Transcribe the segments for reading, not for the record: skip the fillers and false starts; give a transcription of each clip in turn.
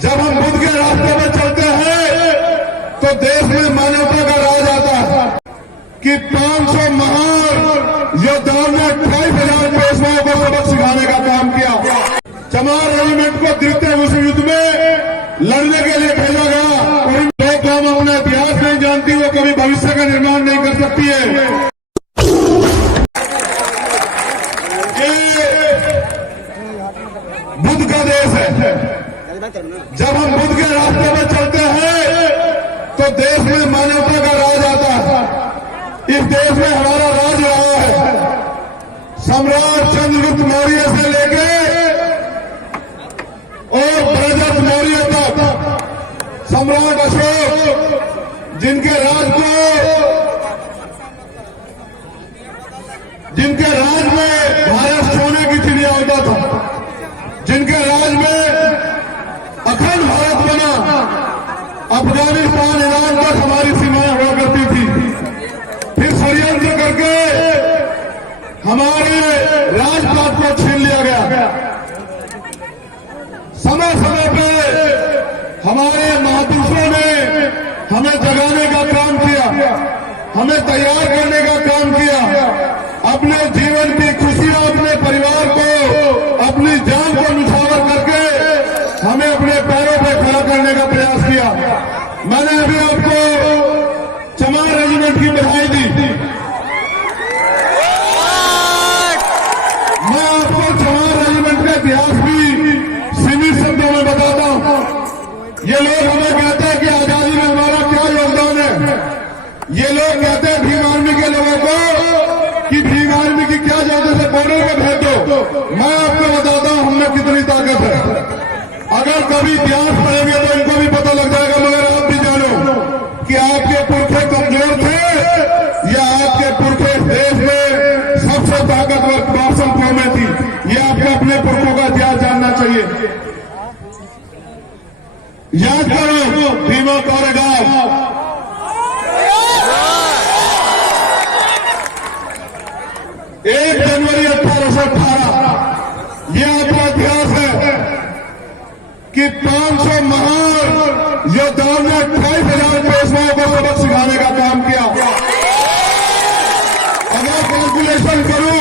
जब हम बुद्ध के रास्ते में चलते हैं तो देश में मानवता का राज आता है कि 500 महान योद्धाओं ने 28,000 पेशवाओं को सबक सिखाने का काम किया। चमार रेजिमेंट को द्वितीय विश्व युद्ध में लड़ने के लिए भेजा गया। कोई लोग काम अपना इतिहास नहीं जानती, वो कभी भविष्य का निर्माण नहीं कर सकती है। बुद्ध का देश है। जब हम बुद्ध के रास्ते में चलते हैं तो देश में मानवता का राज आता है। इस देश में हमारा राज रहा है सम्राट चंद्रगुप्त मौर्य से लेके और बृहस्पति मौर्य तक, सम्राट अशोक जिनके राज में भारत सोने की चिड़िया होता था, जिनके राज में अखंड भारत बना, अफगानिस्तान ईरान तक हमारी सीमाएं हुआ करती थी। फिर षड्यंत्र करके हमारे राजपाट को छीन लिया गया। समय समय पे हमारे महापुरुषों ने हमें जगाने का काम किया, हमें तैयार करने का काम किया। अपने जीवन की खुशियां, अपने परिवार को, अपनी जान को निछावर करके हमें अपने पैरों पर खड़ा करने का प्रयास किया। मैंने अभी आपको चमार रेजिमेंट की बधाई दी। मैं आपको चमार रेजिमेंट का इतिहास भी सीमित शब्दों में बताता हूं। ये लोग हमें कहते हैं कि आजादी में हमारा क्या योगदान है। ये लोग कहते हैं भीम आर्मी के लोगों को कि भीम आर्मी की क्या जल्दी से बॉर्डर में भेज दो। मैं आपको बताता हूं हमने कितनी ताकत है। अगर कभी इतिहास पढ़ेंगे तो इनको भी पता लग जाएगा। मगर आप भी जानो कि आपके पुरखे कमजोर थे या आपके पुरखे देश में सबसे ताकतवर बासम कौमें थी। ये आपको अपने पुरखों का इतिहास जानना चाहिए। याद करो भीमा कोरेगांव, 1 जनवरी 1818, ये आपका इतिहास है कि 500 महान योद्धाओं ने 28,000 पेशवाओं को सबक सिखाने का काम किया। अगर कैलकुलेशन करूं,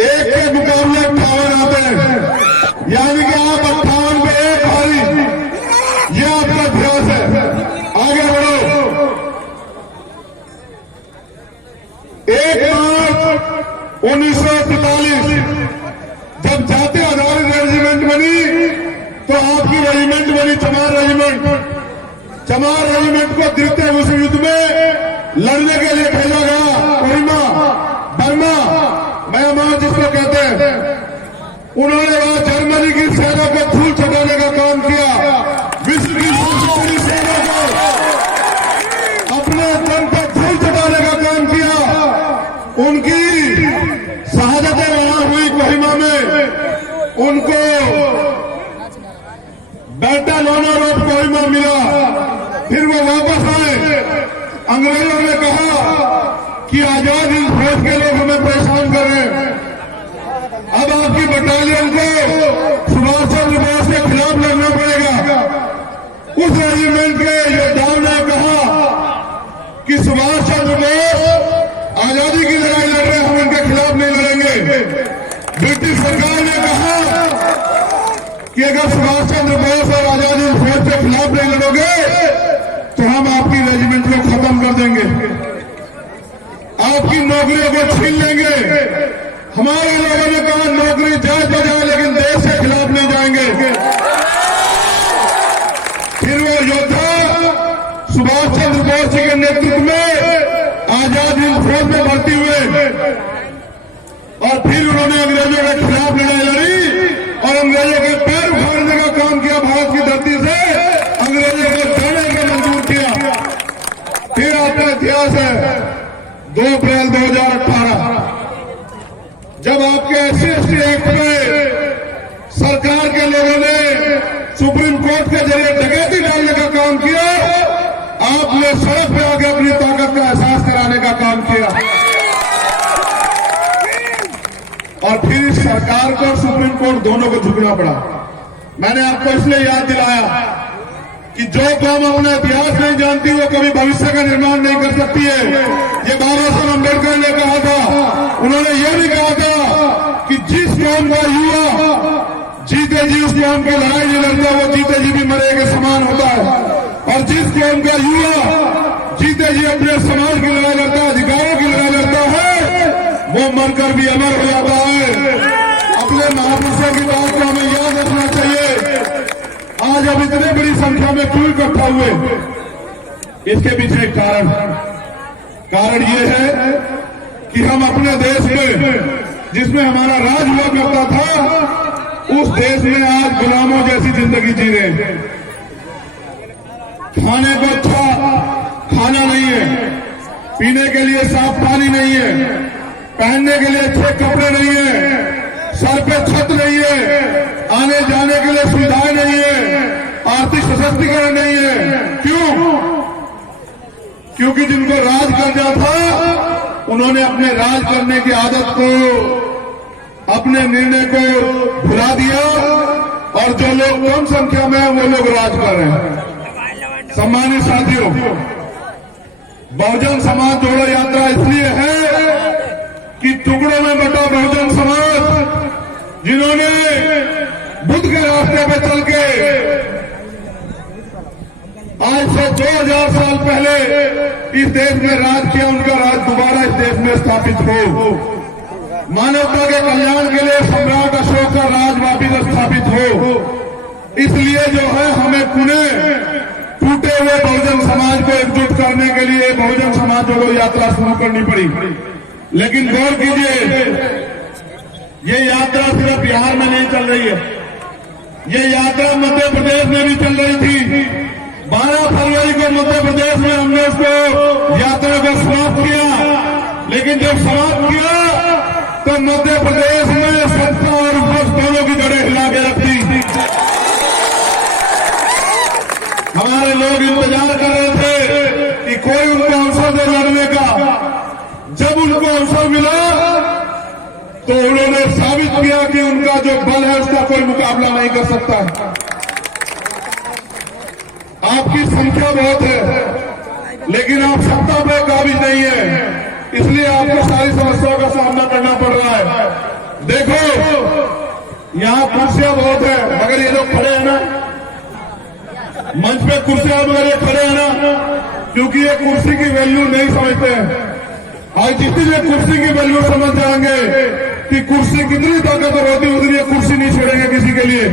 एक के मुकाबले 58 आते हैं, यानी कि आप 58 में एक भारी। ये आपका इतिहास है। आगे बढ़ो। 1 मार्च 1943 जब जातीय आधारित रेजिमेंट बनी तो आपकी रेजिमेंट बनी चमार रेजिमेंट। चमार रेजिमेंट को द्वितीय विश्व युद्ध में लड़ने के लिए भेजा गया। कोहिमा, बर्मा, म्यांमार जिसको कहते हैं, उन्होंने वहां जर्मनी की सेना को धूल चटाने का काम किया। विश्व की सबसे बड़ी सेना को अपने दम पर धूल चटाने का काम किया। उनकी शहादतें वहां हुई कोहिमा में। उनको बैटल ऑनर ऑफ कोहिमा मिला। फिर वो वापस आए। अंग्रेजों ने कहा कि आजाद हिंद फौज के लोग हमें परेशान कर रहे हैं, अब आपकी बटालियन को सुभाष चंद्र बोस के खिलाफ लड़ना पड़ेगा। उस रेजिमेंट के योद्धाओं ने कहा कि सुभाष चंद्र बोस आजादी की लड़ाई लड़ रहे हैं, हम उनके खिलाफ नहीं लड़ेंगे। ब्रिटिश सरकार ने कहा कि अगर सुभाष चंद्र बोस और आजादी फौज के खिलाफ नहीं लड़ोगे तो हम आपकी रेजिमेंट को खत्म कर देंगे, आपकी नौकरियों को छीन लेंगे। हमारे लोगों ने कहा नौकरी जाए बजाए लेकिन देश के खिलाफ नहीं जाएंगे। फिर वो योद्धा सुभाष चंद्र बोस जी के नेतृत्व में आजाद हिंद फौज में भर्ती हुए और फिर उन्होंने अंग्रेजों के खिलाफ लड़ाई लड़ी और अंग्रेजों के पैर उखाड़ने का काम किया। भारत की धरती से अंग्रेजों को जाने का मंजूर किया। फिर आपका इतिहास है 2 अप्रैल 2018 जब आपके SC/ST एक्ट में सरकार के लोगों ने सुप्रीम कोर्ट के जरिए डकैती डालने का काम किया। आपने सड़क पे आके अपनी ताकत का एहसास कराने का काम किया और फिर इस सरकार को सुप्रीम कोर्ट दोनों को झुकना पड़ा। मैंने आपको इसलिए याद दिलाया कि जो कौम अपना इतिहास नहीं जानती वो कभी भविष्य का निर्माण नहीं कर सकती है। ये बाबा साहब अम्बेडकर ने कहा था। उन्होंने ये भी कहा था कि जिस कौम का युवा जीते जी उस कौम की लड़ाई नहीं लड़ता वो जीते जी भी मरे के समान होता है, और जिस कौम का युवा जीते जी अपने समाज की लड़ाई लड़ता है, अधिकारों की लड़ाई लड़ता है, वो मरकर भी अमर हो जाता है। अपने महापुरुषों की बात को हमें याद रखना चाहिए। आज अब इतने बड़ी संख्या में क्यों इकट्ठा हुए, इसके पीछे एक कारण ये है कि हम अपने देश में जिसमें हमारा राज हुआ करता था उस देश में आज गुलामों जैसी जिंदगी जी रहे हैं। खाने को अच्छा खाना नहीं है, पीने के लिए साफ पानी नहीं है, पहनने के लिए अच्छे कपड़े नहीं है, सर पे छत नहीं है, आने जाने के लिए सुविधाएं नहीं है, आर्थिक सशक्तिकरण नहीं है। क्यों? क्योंकि जिनको राज करना था उन्होंने अपने राज करने की आदत को, अपने निर्णय को भुला दिया, और जो लोग कम संख्या में हैं वो लोग राज कर रहे हैं। सम्मानित साथियों, बहुजन समाज जोड़ो यात्रा इसलिए है कि टुकड़ों में बटा बहुजन समाज जिन्होंने बुद्ध के रास्ते पे चल के आज से 2000 साल पहले इस देश में राज किया, उनका राज दोबारा इस देश में स्थापित हो, मानवता के कल्याण के लिए सम्राट अशोक का राज वापिस स्थापित हो। इसलिए जो है हमें पुनः टूटे हुए बहुजन समाज को एकजुट करने के लिए बहुजन समाज जोड़ो यात्रा शुरू करनी पड़ी। लेकिन गौर कीजिए, ये यात्रा सिर्फ बिहार में नहीं चल रही है, ये यात्रा मध्य प्रदेश में भी चल रही थी। 12 फरवरी को मध्य प्रदेश में हमने उसको यात्रा को समाप्त किया, लेकिन जब समाप्त किया तो मध्य प्रदेश में सत्ता और विपक्ष दोनों की जड़ें हिला के रख दी। हमारे लोग इंतजार कर रहे थे कि कोई उनको अवसर दे लड़ने का। जब उनको अवसर मिला तो उन्होंने साबित किया कि उनका जो बल है उसका कोई मुकाबला नहीं कर सकता। आपकी संख्या बहुत है लेकिन आप सत्ता पे काबिज नहीं है, इसलिए आपको सारी समस्याओं का सामना करना पड़ रहा है। देखो, यहाँ कुर्सियां बहुत है मगर ये लोग खड़े हैं ना, मंच पे कुर्सियां मगर ये खड़े हैं ना, क्योंकि ये कुर्सी की वैल्यू नहीं समझते हैं। आज जितनी ये कुर्सी की वैल्यू समझ जाएंगे कि कुर्सी कितनी ताकतवर होती है, उतनी ये कुर्सी नहीं छोड़ेंगे किसी के लिए।